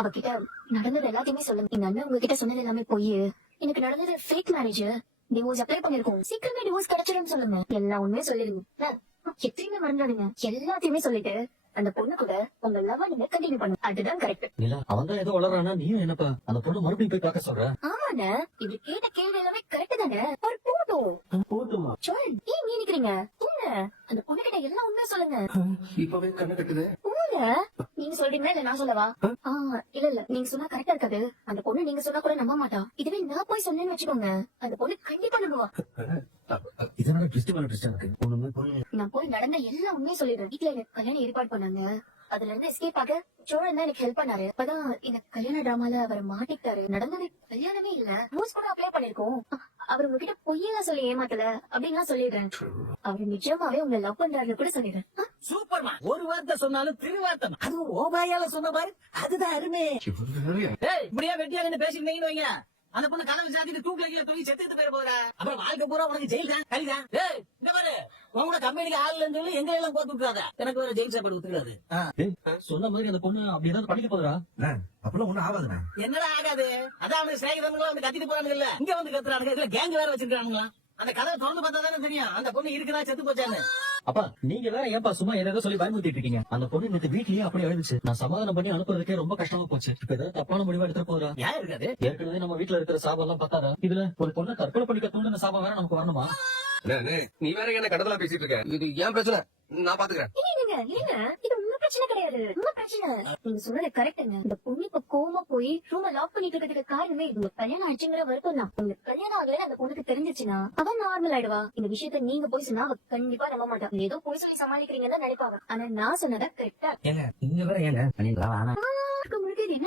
அவகிட்ட நடந்தது எல்லாத்தையுமே சொல்லுங்க. எங்க அண்ணன் உங்ககிட்ட சொன்னது எல்லாமே போய் எனக்கு நடந்தது ஃபேக் மேரேஜ். டிவோர்ஸ் அப்ளை பண்ணிருக்கோம், சீக்கிரமே டிவோர்ஸ் கிடைச்சிடும் சொல்லுங்க. எல்லா உண்மையே சொல்லிடுங்க. எத்தையுமே மறந்துடுங்க. எல்லாத்தையுமே சொல்லிட்டு அந்த பொண்ணு கூட உங்க லவ் நீங்க கண்டினியூ பண்ணுங்க. அதுதான் கரெக்ட். இல்ல அவன் தான் ஏதோ வளர்றானா, நீயும் என்னப்பா அந்த பொண்ணு மறுபடியும் போய் பார்க்க சொல்ற? ஆமாண்ணே, இப்படி கேட்ட கேள்வி எல்லாமே கரெக்ட் தானே. ஒரு போட்டோம் போட்டுமா சொல். ஏன் நீ நிக்கிறீங்க? அந்த பொண்ணு கிட்ட எல்லாம் உண்மையை சொல்லுங்க. இப்பவே கண்ணு கட்டுது. நீங்க சொல்றீங்களா இல்ல நான் சொல்லவா? இல்ல நீங்க சொன்னா கரெக்டா இருக்காது. அந்த பொண்ணு நீங்க சொன்னா கூட நம்ப மாட்டா. இதுவே நான் போய் சொன்னேன்னு வச்சுக்கோங்க, அந்த பொண்ணு கண்டிப்பா நம்புவா. இதனால ட்விஸ்ட் மேல ட்விஸ்ட் இருக்கு. ஒண்ணுமே போய் நான் போய் நடந்த எல்லா உண்மையும் சொல்லிடுறேன். வீட்டுல எனக்கு கல்யாணம் ஏற்பாடு பண்ணாங்க. அதுல இருந்து எஸ்கேப் ஆக சோழன் தான் எனக்கு ஹெல்ப் பண்ணாரு. அப்பதான் எனக்கு கல்யாண டிராமால அவர் மாட்டிக்கிட்டாரு. நடந்தது கல்யாணமே இல்ல, ரூல்ஸ் கூட அப்ளை பண்ணிருக்கோம். அவர் உங்ககிட்ட பொய்யெல்லாம் சொல்லி ஏமாத்தல அப்படின்லாம் சொல்லிடுறேன். அவர் நிஜமாவே உங்களை லவ் பண்றாரு கூட சொல்லிடுறேன். சூப்பர்மா, ஒரு வார்த்தை சொன்னாலும் திருவார்த்தை. அதுவும் ஓபாயால சொன்ன பாரு, அதுதான் அருமை. இப்படியா வெட்டியா நின்னு பேசிருந்தீங்கன்னு வைங்க, அந்த பொண்ணு கதவை சாத்திட்டு தூக்கில கீழே தூக்கி செத்துட்டு போயிட போறா. அப்புறம் வாழ்க்கை பூரா உனக்கு ஜெயில் தான், கலிதான். இந்த பாரு, உங்களோட கம்பெனிக்கு ஆள் இல்லைன்னு சொல்லி எங்க எல்லாம் போட்டு விட்டுறாத. எனக்கு வேற ஜெயில் சாப்பாடு விட்டுறாது. சொன்ன மாதிரி அந்த பொண்ணு அப்படி ஏதாவது பண்ணிக்க போறா? அப்பெல்லாம் ஒண்ணும் ஆகாதுண்ணா. என்னடா ஆகாது? அதான் அவனுக்கு ஸ்நேகிதவங்களும் வந்து கத்திட்டு போறானுங்க இல்ல, இங்க வந்து கத்துறானுங்க. இதுல கேங் வேற வச்சிருக்கானுங்களா? அந்த கதவை திறந்து பார்த்தா தானே தெரியும் அந்த பொண்ணு இருக்குதா செத்து போச்சான்னு. அப்பா நீங்க வேற ஏன்பா சும்மா ஏதாவது சொல்லி பயமுறுத்திட்டு இருக்கீங்க? அந்த பொண்ணு நேற்று வீட்லயே அப்படியே அழுதுச்சு. நான் சமாதானம் பண்ணி அனுப்புறதுக்கே ரொம்ப கஷ்டமா போச்சு. இப்ப ஏதாவது தப்பான முடிவா எடுத்துட்டு போறா? ஏன் இருக்காது? ஏற்கனவே நம்ம வீட்டுல இருக்கிற சாபம் எல்லாம் பார்த்தாரா? இதுல ஒரு பொண்ணை தற்கொலை பண்ணிக்க தூண்டுன சாபம் வேற நமக்கு வரணுமா? நீ வேற என்ன கடவுளா பேசிட்டு இருக்க? இது ஏன் பிரச்சனை, நான் பாத்துக்கிறேன். இது உங்க பிரச்சனை கிடையாது, உங்க பிரச்சனை. நீங்க சொன்னது கரெக்டுங்க. இந்த பொண்ணு இப்ப கோமா போய் ரூம லாக் பண்ணிட்டு இருக்கிறதுக்கு காரணமே உங்க கல்யாணம் ஆச்சுங்கிற வருத்தம் தான். உங்க கல்யாணம் ஆகல அந்த பொண்ணுக்கு தெரிஞ்சிச்சுன்னா அவன் நார்மல் ஆயிடுவா. இந்த விஷயத்த நீங்க போய் சொன்னா அவ கண்டிப்பா நம்ப மாட்டா. ஏதோ போய் சொல்லி சமாளிக்கிறீங்கன்னு நினைப்பாங்க. ஆனா நான் சொன்னதை கரெக்டா. இங்க வேற ஏங்க முழுக்க என்ன